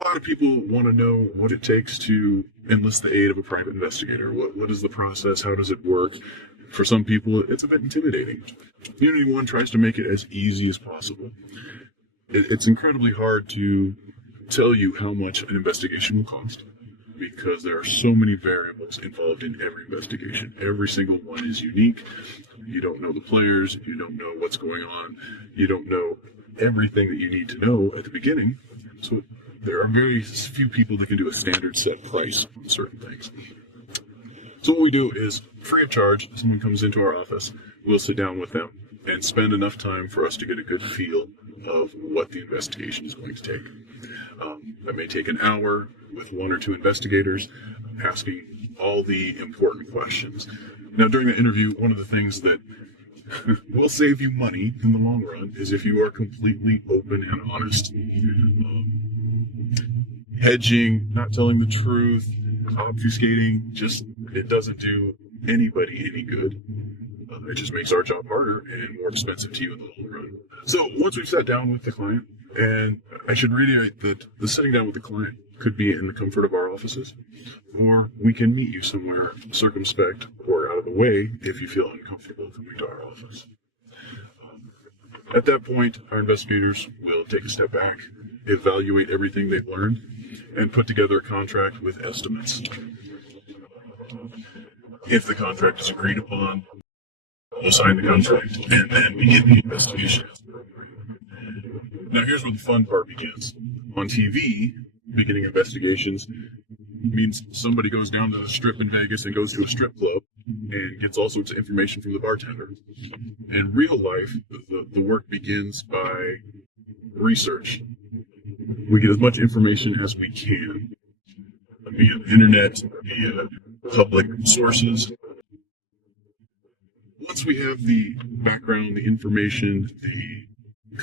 A lot of people want to know what it takes to enlist the aid of a private investigator. What is the process? How does it work? For some people, it's a bit intimidating. Unity One tries to make it as easy as possible. It's incredibly hard to tell you how much an investigation will cost because there are so many variables involved in every investigation. Every single one is unique. You don't know the players. You don't know what's going on. You don't know everything that you need to know at the beginning. So there are very few people that can do a standard set price on certain things. So what we do is, free of charge, someone comes into our office, we'll sit down with them and spend enough time for us to get a good feel of what the investigation is going to take. That may take an hour with one or two investigators asking all the important questions. Now, during the interview, one of the things that will save you money in the long run is if you are completely open and honest. Hedging, not telling the truth, obfuscating, it doesn't do anybody any good. It just makes our job harder and more expensive to you in the long run. So once we've sat down with the client, and I should reiterate that the sitting down with the client could be in the comfort of our offices, or we can meet you somewhere circumspect or out of the way if you feel uncomfortable coming to our office. At that point, our investigators will take a step back, evaluate everything they've learned, and put together a contract with estimates. If the contract is agreed upon, we'll sign the contract and then begin the investigation. Now here's where the fun part begins. On TV, beginning investigations means somebody goes down to the strip in Vegas and goes to a strip club and gets all sorts of information from the bartender. In real life, the work begins by research. We get as much information as we can via the internet, via public sources. Once we have the background, the information, the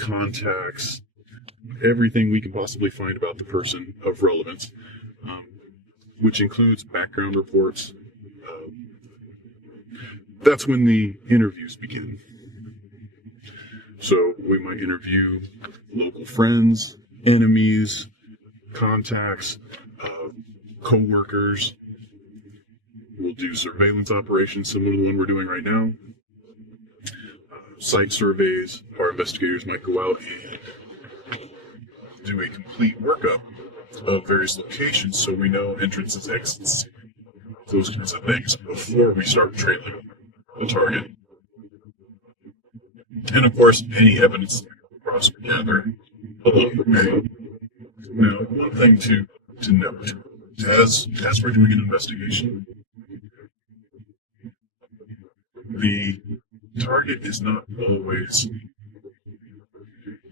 contacts, everything we can possibly find about the person of relevance, which includes background reports, that's when the interviews begin. So we might interview local friends, enemies, contacts, co-workers. We'll do surveillance operations similar to the one we're doing right now. Site surveys. Our investigators might go out and do a complete workup of various locations so we know entrances, exits, those kinds of things before we start trailing the target. And of course, any evidence across together along the way. Now, one thing to note, as we're doing an investigation, the target is not always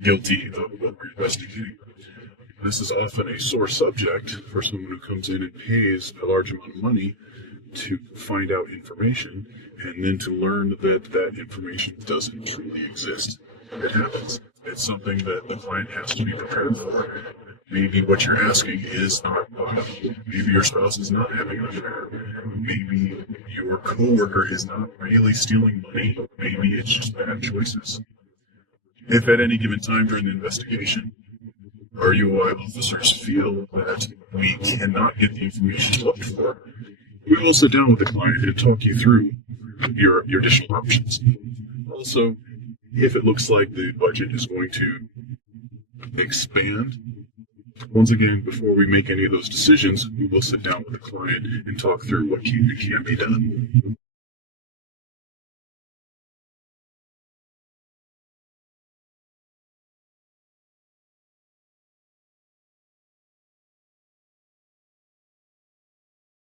guilty of what we're investigating. This is often a sore subject for someone who comes in and pays a large amount of money to find out information and then to learn that that information doesn't truly exist. It happens. It's something that the client has to be prepared for. Maybe what you're asking is not maybe your spouse is not having an affair. Maybe your coworker is not really stealing money. Maybe it's just bad choices. If at any given time during the investigation, our UI officers feel that we cannot get the information looked for, we will sit down with the client and talk you through your additional options. Also, if it looks like the budget is going to expand, once again, before we make any of those decisions, we will sit down with the client and talk through what can be done.